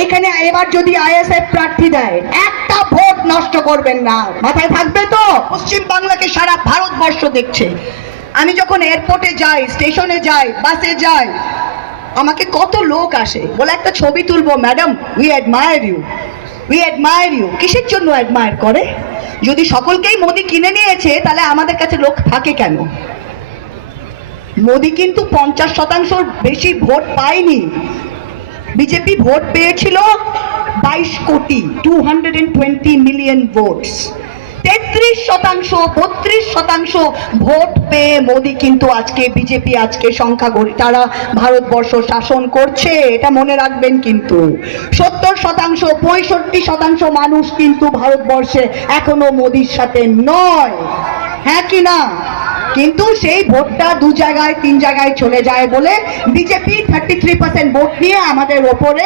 এখানে এবার যদি আইএসএফ প্রার্থী দেয়, একটা ভোট নষ্ট করবেন না, মাথায় থাকবে তো? পশ্চিম বাংলাকে সারা ভারতবর্ষ দেখছে। আমি যখন এয়ারপোর্টে যাই, স্টেশনে যাই, বাসে যাই, আমাকে কত লোক আসে, বলে একটা ছবি তুলবো madam, we admire you, we admire you. কিসের জন্য অ্যাডমায়ার করে? যদি সকলকেই মোদি কিনে নিয়েছে, তাহলে আমাদের কাছে লোক থাকে কেন? মোদি কিন্তু 50% বেশি ভোট পায়নি। বিজেপি ভোট পেয়েছিল 22 কোটি, 220 মিলিয়ন ভোটস। 33%, 32% ভোট পেয়ে মোদি কিন্তু আজকে, বিজেপি আজকে সংখ্যাগরিষ্ঠ, তারা ভারতবর্ষ শাসন করছে, এটা মনে রাখবেন। কিন্তু 70%, 65% মানুষ কিন্তু ভারতবর্ষে এখনো মোদির সাথে নয়, হ্যাঁ কি না? কিন্তু সেই ভোটটা 2 জায়গায় 3 জায়গায় চলে যায় বলে বিজেপি 33% ভোট নিয়ে আমাদের ওপরে